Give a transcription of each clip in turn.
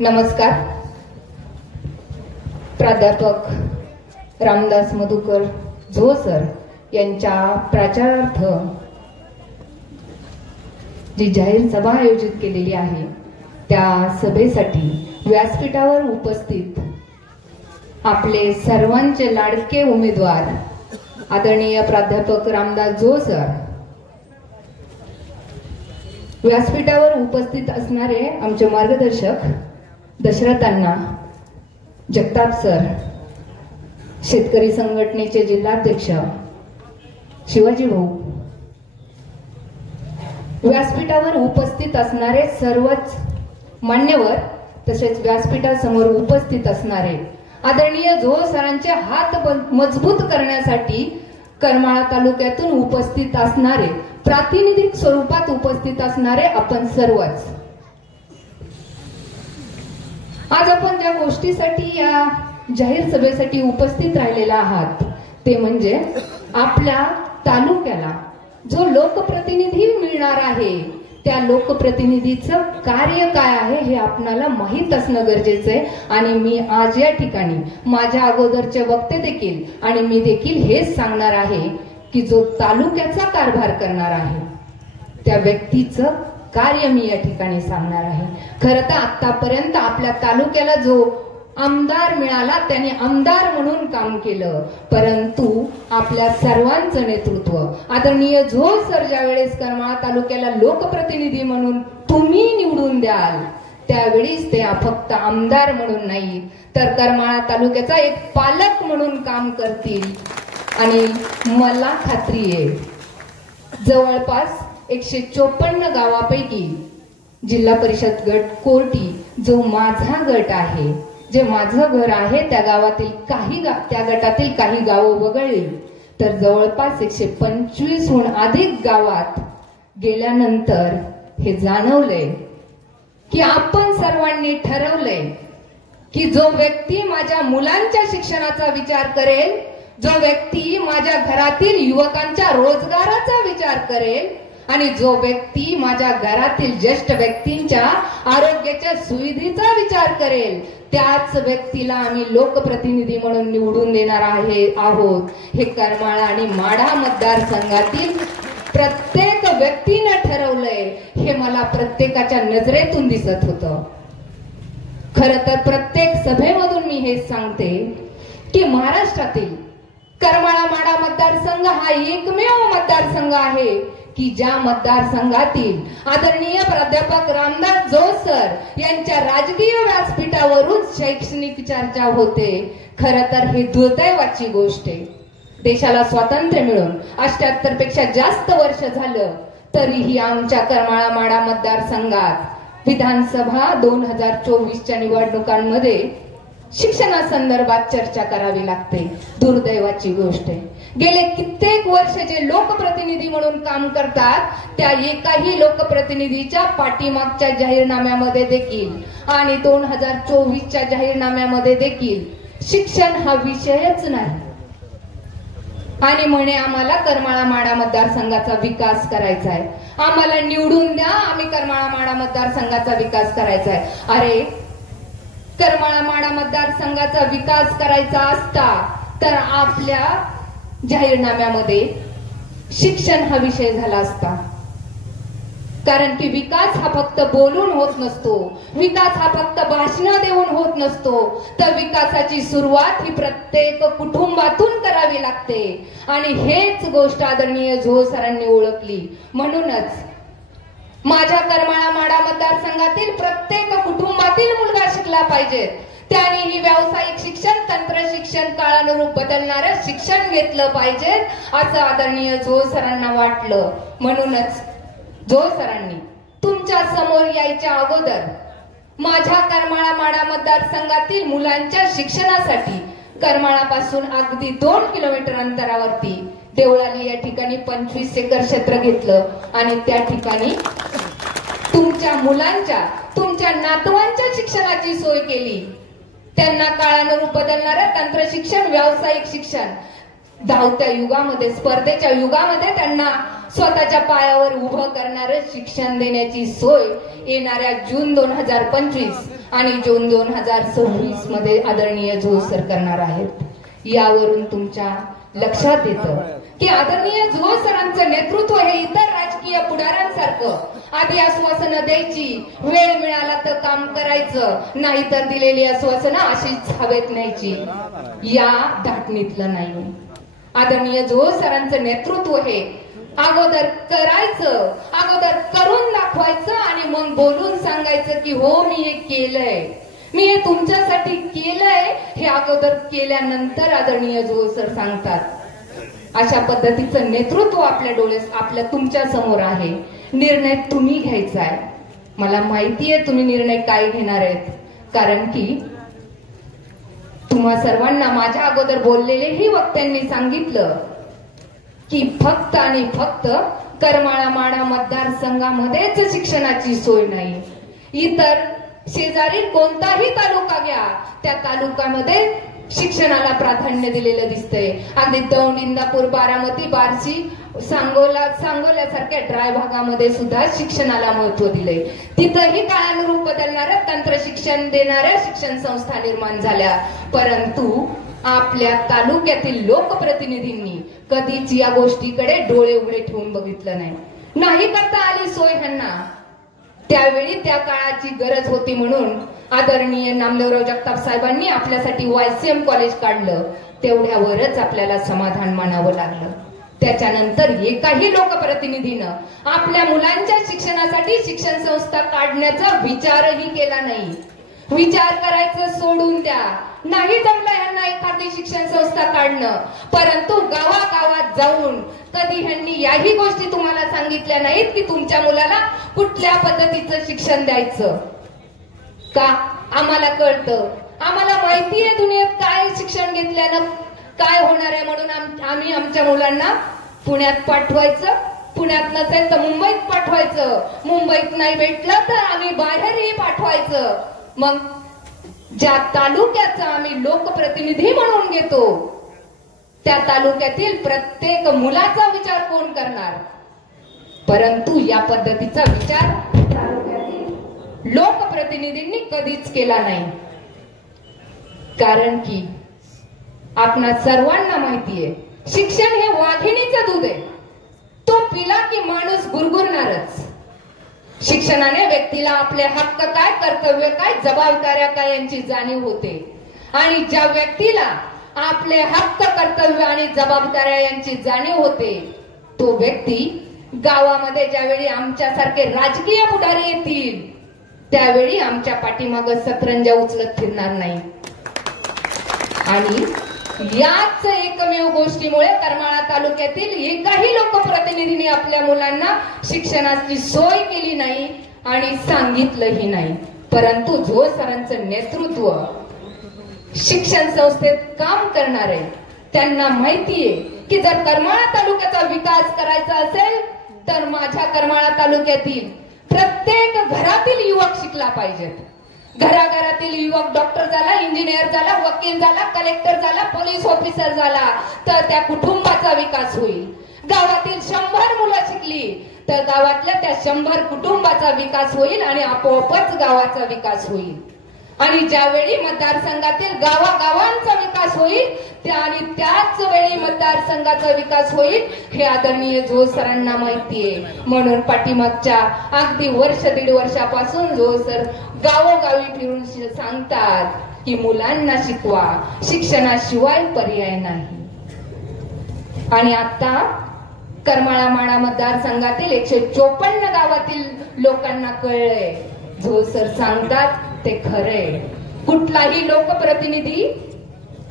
नमस्कार. प्राध्यापक रामदास मधुकर झो सर यांच्या प्रचारार्थ जी जाहीर सभा आयोजित केलेली आहे त्या सभेसाठी व्यासपीठावर उपस्थित आपले सर्वांचे लाडके उमेदवार आदरणीय प्राध्यापक रामदास झो सर, व्यासपीठावर उपस्थित असणारे आमचे मार्गदर्शक दशरथ अण्णा जगताप सर, शेतकरी संघटनेचे जिल्हाध्यक्ष शिवाजी भाऊ, व्यासपीठावर उपस्थित असणारे सर्वच मान्यवर, तसेच व्यासपीठासमोर उपस्थित असणारे आदरणीय झो सरांचे हात मजबूत करण्यासाठी करमाळा तालुक्यातून उपस्थित असणारे, प्रातिनिधिक स्वरूपात उपस्थित असणारे आपण सर्वच, आज आपण ज्या गोष्टीसाठी या जाहीर सभेसाठी उपस्थित राहिलेला आहात ते म्हणजे आपल्या तालुक्याला जो लोकप्रतिनिधी मिळणार आहे त्या लोकप्रतिनिधीचं कार्य काय आहे हे आपणाला माहीत असणं गरजेचं आहे. आणि मी आज या ठिकाणी माझ्या अगोदरचे वक्ते देखील आणि मी देखील हेच सांगणार आहे की जो तालुक्याचा कारभार करणार आहे त्या व्यक्तीचं कार्य मी या ठिकाणी सांगणार आहे. खरं तर आतापर्यंत आपल्या तालुक्याला जो आमदार मिळाला त्याने आमदार म्हणून काम केलं, परंतु आपल्या सर्वांचं नेतृत्व आदरणीय झो सर ज्या वेळेस करमाळा तालुक्याला लोकप्रतिनिधी म्हणून तुम्ही निवडून द्याल त्यावेळीच ते फक्त आमदार म्हणून नाही तर करमाळा तालुक्याचा एक पालक म्हणून काम करतील. आणि मला खात्री आहे जवळपास 154 गावापैकी जिल्हा परिषद गट कोर्टी जो माझा गट आहे, जे माझं घर आहे त्या गावातील त्या गटातील काही गावं वगळली तर जवळपास 125हून अधिक गावात गेल्यानंतर हे जाणवलंय की आपण सर्वांनी ठरवलंय की जो व्यक्ती माझ्या मुलांच्या शिक्षणाचा विचार करेल, जो व्यक्ती माझ्या घरातील युवकांच्या रोजगाराचा विचार करेल आणि जो व्यक्ती माझ्या घरातील ज्येष्ठ व्यक्तींच्या आरोग्याच्या सुविधेचा विचार करेल त्याच व्यक्तीला आम्ही लोकप्रतिनिधी म्हणून निवडून देणार आहोत. हे करमाळा आणि माढा मतदारसंघातील प्रत्येक व्यक्तीने ठरवलंय हे मला प्रत्येकाच्या नजरेतून दिसत होतं. खरं तर प्रत्येक सभेमधून मी हेच सांगते की महाराष्ट्रातील करमाळा माढा मतदारसंघ हा एकमेव मतदारसंघ आहे की ज्या मतदारसंघातील आदरणीय प्राध्यापक रामदास झो सर यांच्या राजकीय व्यासपीठावरून शैक्षणिक चर्चा होते. खरं तर हे दुर्दैवाची गोष्ट आहे. देशाला स्वातंत्र्य मिळून 78 पेक्षा जास्त वर्ष झालं तरीही आमच्या करमाळा माढा मतदारसंघात विधानसभा 2024च्या निवडणुकांमध्ये शिक्षणासंदर्भात चर्चा करावी लागते. दुर्दैवाची गोष्ट आहे. गेले कित्येक वर्ष जे लोकप्रतिनिधी म्हणून काम करतात त्या एकाही लोकप्रतिनिधीच्या पाठीमागच्या जाहीरनाम्यामध्ये देखील आणि 2024च्या जाहीरनाम्यामध्ये देखील शिक्षण हा विषयच नाही. आणि म्हणे आम्हाला करमाळा माढा मतदारसंघाचा विकास करायचा आहे, आम्हाला निवडून द्या, आम्ही करमाळा माढा मतदारसंघाचा विकास करायचा आहे. अरे करमाळा माढा मतदारसंघाचा विकास करायचा असता तर आपल्या जाहीरनाम्यामध्ये शिक्षण हा विषय झाला असता. कारण की विकास हा फक्त बोलून होत नसतो, विकास हा फक्त भाषण देऊन होत नसतो, तर विकासाची सुरुवात ही प्रत्येक कुटुंबातून करावी लागते. आणि हेच गोष्ट आदरणीय झो सरांनी ओळखली. म्हणूनच माझ्या करमाळा माढा मतदारसंघातील प्रत्येक कुटुंबातील मुलगा शिकला पाहिजे, त्यानेही व्यावसायिक शिक्षण, तंत्र शिक्षण, काळानुरूप बदलणारं शिक्षण घेतलं पाहिजे असं आदरणीय झो सरांना वाटलं. म्हणूनच झो सरांनी तुमच्या समोर यायच्या अगोदर माझ्या करमाळा माढा मतदारसंघातील मुलांच्या शिक्षणासाठी करमाळापासून अगदी 2 किलोमीटर अंतरावरती देवळाली या ठिकाणी 25 एकर क्षेत्र घेतलं आणि त्या ठिकाणी तुमच्या मुलांच्या, तुमच्या नातवांच्या शिक्षणाची सोय केली. त्यांना काळानुरूप बदलणारं तंत्र शिक्षण, व्यावसायिक शिक्षण, धावत्या युगामध्ये, स्पर्धेच्या युगामध्ये त्यांना स्वतःच्या पायावर उभं करणारं शिक्षण देण्याची सोय येणाऱ्या जून 2025 आणि जून 2026 मध्ये आदरणीय झोळ सर करणार आहेत. यावरून तुमच्या लक्षात येतं की आदरणीय झोळ सरांचं नेतृत्व हे इतर राजकीय पुढाऱ्यांसारखं आधी आश्वासनं द्यायची, वेळ मिळाला तर काम करायचं, नाहीतर दिलेली आश्वासनं अशीच हवेत न्यायची, या धाटणीतलं नाही. आदरणीय झोळ सरांचं नेतृत्व हे अगोदर करायचं, अगोदर करून दाखवायचं आणि मग बोलून सांगायचं की हो मी हे केलंय, मी हे तुमच्यासाठी केलंय, हे अगोदर केल्यानंतर आदरणीय झोळ सर सांगतात. अशा पद्धतीचं नेतृत्व आपल्या तुमच्या समोर आहे. निर्णय तुम्ही घ्यायचा आहे. मला माहितीये तुम्ही निर्णय काय घेणार आहेत, कारण की तुम्हा सर्वांना माझ्या अगोदर बोललेलेही वक्त्यांनी सांगितलं की फक्त आणि फक्त करमाळा माढा मतदारसंघामध्येच शिक्षणाची सोय नाही. इतर शेजारी कोणताही तालुका घ्या, त्या तालुक्यामध्ये शिक्षणाला प्राधान्य दिलेलं दिसतंय. अगदी दौंड, इंदापूर, बारामती, बार्शी, सांगोल्यासारख्या ड्राय भागामध्ये सुद्धा शिक्षणाला महत्व दिलंय. तिथंही काळानुरूप बदलणाऱ्या तंत्र शिक्षण देणाऱ्या शिक्षण संस्था निर्माण झाल्या. परंतु आपल्या तालुक्यातील लोकप्रतिनिधींनी कधीच या गोष्टीकडे डोळे उघडे ठेवून बघितलं नाही करता आली सोय ह्यांना. त्यावेळी त्या काळाची गरज होती म्हणून आदरणीय नामदेवराव जगताप साहेबांनी आपल्यासाठी YCM कॉलेज काढलं. तेवढ्यावरच आपल्याला समाधान मानावं लागलं. त्याच्यानंतर एकाही लोकप्रतिनिधीनं आपल्या मुलांच्या शिक्षणासाठी शिक्षण संस्था काढण्याचा विचारही केला नाही. विचार करायचं सोडून द्या, नाही जमलं ह्यांना एखादी शिक्षण संस्था काढणं, परंतु गावागावात जाऊन कधी ह्यांनी याही गोष्टी तुम्हाला सांगितल्या नाहीत की तुमच्या मुलाला कुठल्या पद्धतीचं शिक्षण द्यायचं. का? आम्हाला कळतं, आम्हाला माहितीये दुनियेत काय शिक्षण घेतल्यानं काय होणार आहे, म्हणून आम्ही आमच्या मुलांना पुण्यात पाठवायचं, पुण्यात नसेल तर मुंबईत पाठवायचं, मुंबईत नाही भेटलं तर आम्ही बाहेरही पाठवायचं. मग ज्या तालुक्याचा आम्ही लोकप्रतिनिधी म्हणून घेतो त्या तालुक्यातील प्रत्येक मुलाचा विचार कोण करणार? परंतु या पद्धतीचा विचार तालुक्यातील लोकप्रतिनिधींनी कधीच केला नाही. कारण की आपणा सर्वांना माहितीये शिक्षण हे वाघिणीचं दूध आहे. तो पिला की माणूस गुरगुरणारच. शिक्षणाने व्यक्तीला आपले हक्क काय, कर्तव्य काय, जबाबदाऱ्या काय यांची जाणीव होते. आणि ज्या व्यक्तीला आपले हक्क, कर्तव्य आणि जबाबदाऱ्या यांची जाणीव होते तो व्यक्ती गावामध्ये ज्यावेळी आमच्यासारखे राजकीय पुढारी येतील त्यावेळी आमच्या पाठीमागं सतरंजा उचलत फिरणार नाही. आणि याच एकमेव गोष्टीमुळे करमाळा तालुक्यातील एकाही लोकप्रतिनिधींनी आपल्या मुलांना शिक्षणाची सोय केली नाही आणि सांगितलंही नाही. परंतु झोळ सरांचं नेतृत्व शिक्षण संस्थेत काम करणारे त्यांना माहितीये की जर करमाळा तालुक्याचा विकास करायचा असेल तर माझ्या करमाळा तालुक्यातील प्रत्येक घरातील युवक शिकला पाहिजेत. घराघरातील युवक डॉक्टर झाला, इंजिनियर झाला, वकील झाला, कलेक्टर झाला, पोलीस ऑफिसर झाला तर त्या कुटुंबाचा विकास होईल. गावातील 100 मुलं शिकली तर गावातल्या त्या 100 कुटुंबाचा विकास होईल आणि आपोआपच गावाचा विकास होईल. आणि ज्यावेळी मतदारसंघातील गावागावांचा विकास होईल आणि त्याच वेळी मतदारसंघाचा विकास होईल हे आदरणीय झोळ सरांना माहितीये. म्हणून पाठीमागच्या अगदी वर्ष दीड वर्षापासून झोळ सर गावोगावी फिरून सांगतात की मुलांना शिकवा, शिक्षणाशिवाय पर्याय नाही. आणि आता करमाळा माढा मतदारसंघातील 154 गावातील लोकांना कळलंय झोळ सर सांगतात ते खरे. कुठलाही लोकप्रतिनिधी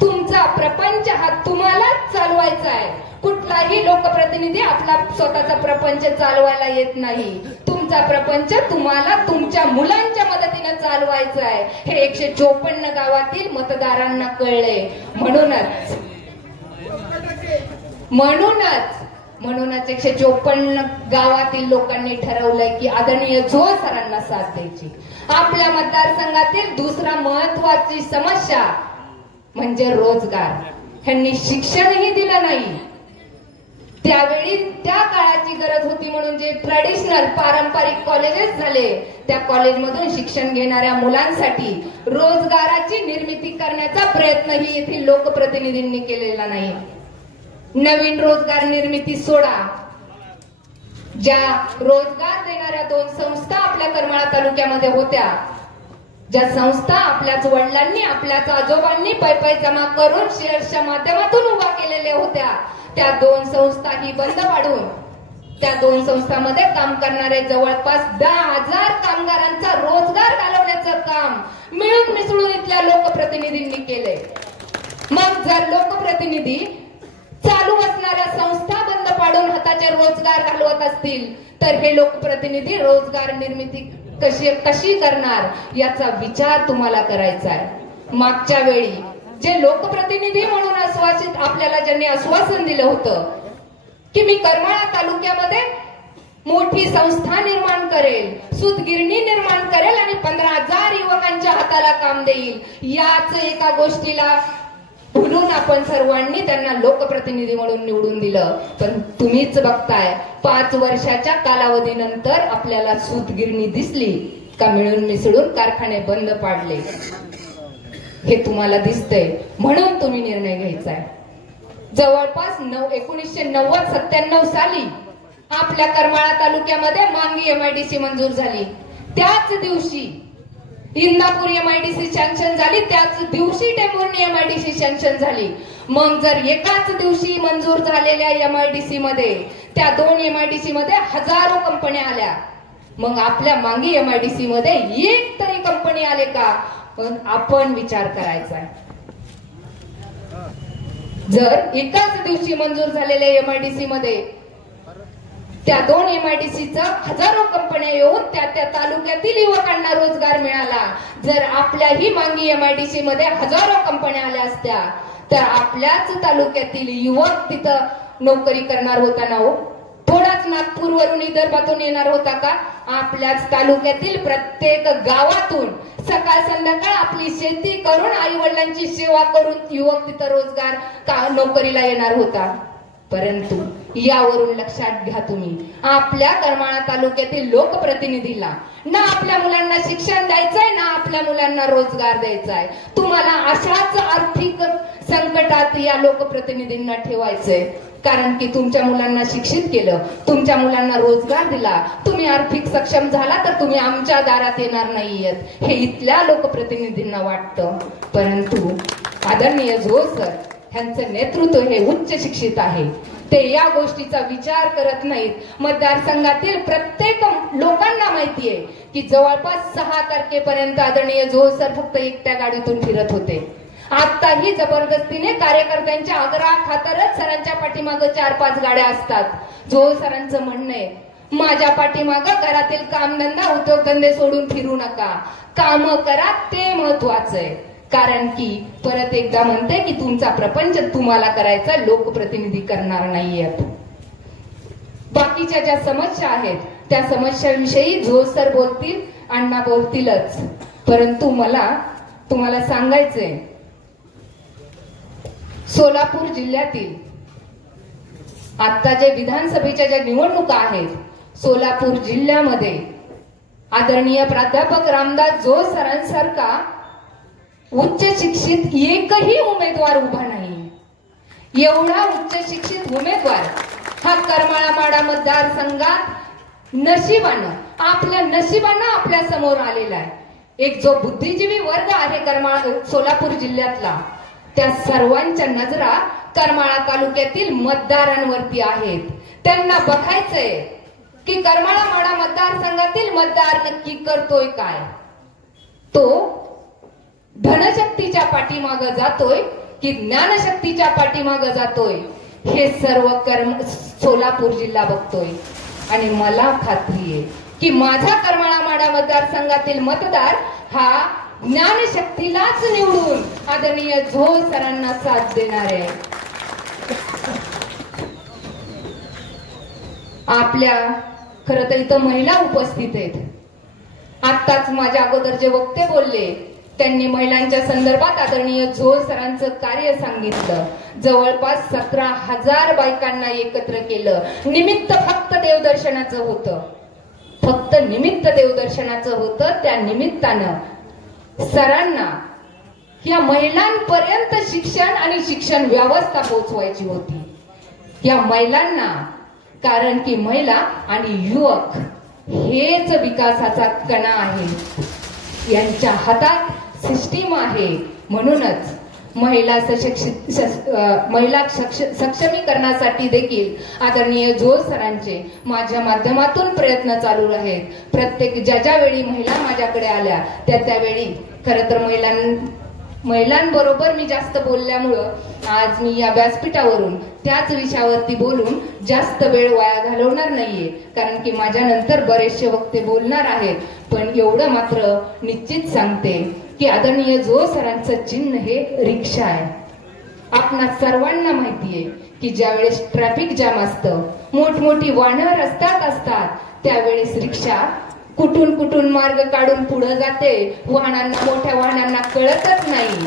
तुमचा प्रपंच हा तुम्हालाच चालवायचा आहे. कुठलाही लोकप्रतिनिधी आपला स्वतःचा प्रपंच चालवायला येत नाही. तुमचा प्रपंच तुम्हाला तुमच्या मुलांच्या मदतीने चालवायचा आहे हे 154 गावातील मतदारांना कळले. म्हणूनच 154 गावातील लोकांनी ठरवलंय की आदरणीय झोळ सरांना साथ द्यायची. आपल्या मतदारसंघातील दुसरा महत्वाची समस्या म्हणजे रोजगार. ह्यांनी शिक्षणही दिलं नाही, त्यावेळी त्या काळाची गरज होती म्हणून जे ट्रॅडिशनल पारंपरिक कॉलेजेस झाले त्या कॉलेजमधून शिक्षण घेणाऱ्या मुलांसाठी रोजगाराची निर्मिती करण्याचा प्रयत्नही येथील लोकप्रतिनिधींनी केलेला नाही. नवीन रोजगार निर्मिती सोडा, ज्या रोजगार देणाऱ्या 2 संस्था आपल्या करमाळा तालुक्यामध्ये होत्या, ज्या संस्था आपल्याच वडिलांनी आपल्याच आजोबांनी पैपै जमा करून शेअर्सच्या माध्यमातून उभा केलेल्या होत्या, त्या 2 संस्थाही बंद पाडून त्या 2 संस्थांमध्ये काम करणारे जवळपास 10,000 कामगारांचा रोजगार घालवण्याचं काम मिळून मिसळून इथल्या लोकप्रतिनिधींनी केले. मग जर लोकप्रतिनिधी चालू असणाऱ्या संस्था बंद पाडून हाताचे रोजगार घालवत असतील तर हे लोकप्रतिनिधी रोजगार निर्मिती कशी करणार याचा विचार तुम्हाला करायचा आहे. मागच्या वेळी जे लोकप्रतिनिधी म्हणून आपल्याला ज्यांनी आश्वासन दिलं होतं की मी करमाळा तालुक्यामध्ये मोठी संस्था निर्माण करेल, सूतगिरणी निर्माण करेल आणि 15,000 युवकांच्या हाताला काम देईल, याच एका गोष्टीला भुलून आपण सर्वांनी त्यांना लोकप्रतिनिधी म्हणून निवडून दिलं. पण तुम्हीच बघताय 5 वर्षाच्या कालावधीनंतर आपल्याला सूतगिरणी दिसली का मिळून मिसळून कारखाने बंद पाडले हे तुम्हाला दिसतंय. म्हणून तुम्ही निर्णय घ्यायचा आहे. जवळपास 1990-97 साली आपल्या करमाळा तालुक्यामध्ये मांगी MIDC मंजूर झाली. त्याच दिवशी इंदापूर MIDC सँक्शन झाली, त्याच दिवशी टेंभुर्णी MIDC सँक्शन झाली. मग जर एकाच दिवशी मंजूर झालेल्या MIDC मध्ये त्या 2 MIDC मध्ये हजारो कंपन्या आल्या, मग आपल्या मांगी MIDC मध्ये एक तरी कंपनी आले का? पण आपण विचार करायचा आहे. जर एकाच दिवशी मंजूर झालेल्या MIDC मध्ये त्या 2 MIDCचं हजारो कंपन्या येऊन त्या तालुक्यातील युवकांना रोजगार मिळाला, जर आपल्याही मांगी MIDC मध्ये हजारो कंपन्या आल्या असत्या तर आपल्याच तालुक्यातील युवक तिथं नोकरी करणार होता ना हो? थोडाच नागपूरवरून विदर्भातून येणार होता का? आपल्याच तालुक्यातील प्रत्येक गावातून सकाळ संध्याकाळ आपली शेती करून आई वडिलांची सेवा करून युवक तिथं रोजगार नोकरीला येणार होता. परंतु यावरून लक्षात घ्या तुम्ही, आपल्या करमाळा तालुक्यातील लोकप्रतिनिधीला ना आपल्या मुलांना शिक्षण द्यायचंय ना आपल्या मुलांना रोजगार द्यायचाय. तुम्हाला अशाच आर्थिक संकटात या लोकप्रतिनिधींना ठेवायचंय. कारण की तुमच्या मुलांना शिक्षित केलं, तुमच्या मुलांना रोजगार दिला, तुम्ही आर्थिक सक्षम झाला तर तुम्ही आमच्या दारात येणार नाहीयेत हे इथल्या लोकप्रतिनिधींना वाटतं. परंतु आदरणीय झो सर ह्यांचं नेतृत्व हे उच्च शिक्षित आहे, ते या गोष्टीचा विचार करत नाहीत. मतदारसंघातील प्रत्येक लोकांना माहितीये की जवळपास 6 तारखेपर्यंत आदरणीय झो सर फक्त एकट्या गाडीतून फिरत होते. आताही जबरदस्तीने कार्यकर्त्यांच्या आग्रहाखातरच सरांच्या पाठीमागे 4-5 गाड्या असतात. झो सरांचं म्हणणं आहे माझ्या पाठीमागं घरातील कामधंदा उद्योगधंदे सोडून फिरू नका, काम करा, ते महत्वाचं आहे. कारण की परत एकदा म्हणते की तुमचा प्रपंच तुम्हाला करायचा, लोकप्रतिनिधी करणार नाहीयेत. बाकीच्या ज्या समस्या आहेत त्या समस्यांविषयी झो सर बोलतील, अण्णा बोलतीलच. परंतु मला तुम्हाला सांगायचंय सोलापूर जिल्ह्यातील आता जे विधानसभेच्या ज्या निवडणुका आहेत, सोलापूर जिल्ह्यामध्ये आदरणीय प्राध्यापक रामदास झो सरांसारखा उच्च शिक्षित एकही उमेदवार उभा नाही. एवढा उच्च शिक्षित उमेदवार हा करमाळा माडा मतदारसंघात नशिबानं आपल्या समोर आलेला आहे. एक जो बुद्धिजीवी वर्ग आहे करमाळा सोलापूर जिल्ह्यातला, त्या सर्वांच्या नजरा करमाळा तालुक्यातील मतदारांवरती आहेत. त्यांना बघायचंय की करमाळा माडा मतदारसंघातील मतदार नक्की करतोय काय. तो धनशक्तीच्या पाठीमागं जातोय की ज्ञानशक्तीच्या पाठीमागं जातोय हे सर्व सोलापूर जिल्हा बघतोय. आणि मला खात्री आहे की माझा करमाळा माडा मतदारसंघातील मतदार हा ज्ञानशक्तीलाच निवडून आदरणीय झो सरांना साथ देणार आहे. आपल्या खरं तर इथं महिला उपस्थित आहेत. आत्ताच माझ्या अगोदर जे वक्ते बोलले त्यांनी महिलांच्या संदर्भात आदरणीय झो सरांचं कार्य सांगितलं. जवळपास 17,000 बायकांना एकत्र केलं. निमित्त फक्त देवदर्शनाचं होतं, फक्त निमित्त देवदर्शनाचं होतं. त्या निमित्तानं सरांना या महिलांपर्यंत शिक्षण आणि शिक्षण व्यवस्था पोहोचवायची होती. या महिलांना, कारण की महिला आणि युवक हेच विकासाचा कणा आहे, यांच्या हातात सिस्टीम आहे. म्हणूनच महिला सक्षमीकरणासाठी देखील आदरणीय जोळ सरांचे माझ्या माध्यमातून प्रयत्न चालू आहेत. प्रत्येक ज्या वेळी महिला माझ्याकडे आल्या त्यावेळी खरं तर महिलांबरोबर मी जास्त बोलल्यामुळं आज मी या व्यासपीठावरून त्याच विषयावरती बोलून जास्त वेळ वाया घालवणार नाहीये, कारण की माझ्या नंतर बरेचसे वक्ते बोलणार आहेत. पण एवढं मात्र निश्चित सांगते की आदरणीय जोळ सरांचं चिन्ह हे रिक्षा आहे. आपणा सर्वांना माहितीये की ज्यावेळेस ट्रॅफिक जाम असतं, मोठमोठी वाहनं रस्त्यात असतात, त्यावेळेस रिक्षा कुठून कुठून मार्ग काढून पुढे जाते, मोठ्या वाहनांना कळतच नाही.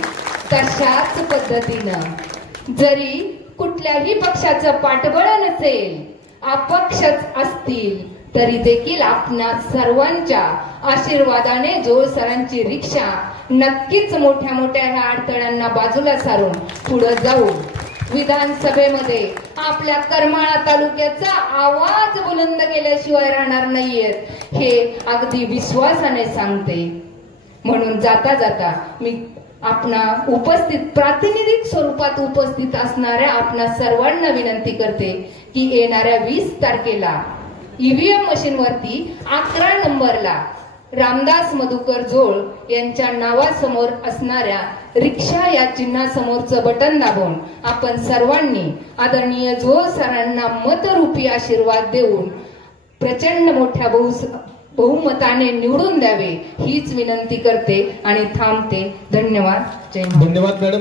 तशाच पद्धतीनं जरी कुठल्याही पक्षाचं पाठबळ नसेल, अपक्षच असतील, तरी देखील आपणा सर्वांच्या आशीर्वादाने जोळ सरांची रिक्षा नक्कीच मोठ्या मोठ्या ह्या अडथळ्यांना बाजूला सारून पुढे जाऊ. विधानसभेमध्ये आपल्या करमाळा तालुक्याचा आवाज बुलंद केल्याशिवाय राहणार नाहीयेत, हे अगदी विश्वासाने सांगते. म्हणून जाता जाता मी आपणा उपस्थित प्रातिनिधिक स्वरूपात उपस्थित असणाऱ्या आपणा सर्वांना विनंती करते की येणाऱ्या 20 तारखेला ईव्हीएम मशीनवरती 11 नंबरला रामदास मधुकर जोळ यांच्या नावासमोर असणाऱ्या रिक्षा या चिन्हासमोरचं बटन दाबून आपण सर्वांनी आदरणीय जोळ सरांना मतरूपी आशीर्वाद देऊन प्रचंड मोठ्या बहुमताने निवडून द्यावे हीच विनंती करते आणि थांबते. धन्यवाद. जय महाराष्ट्र. धन्यवाद मॅडम.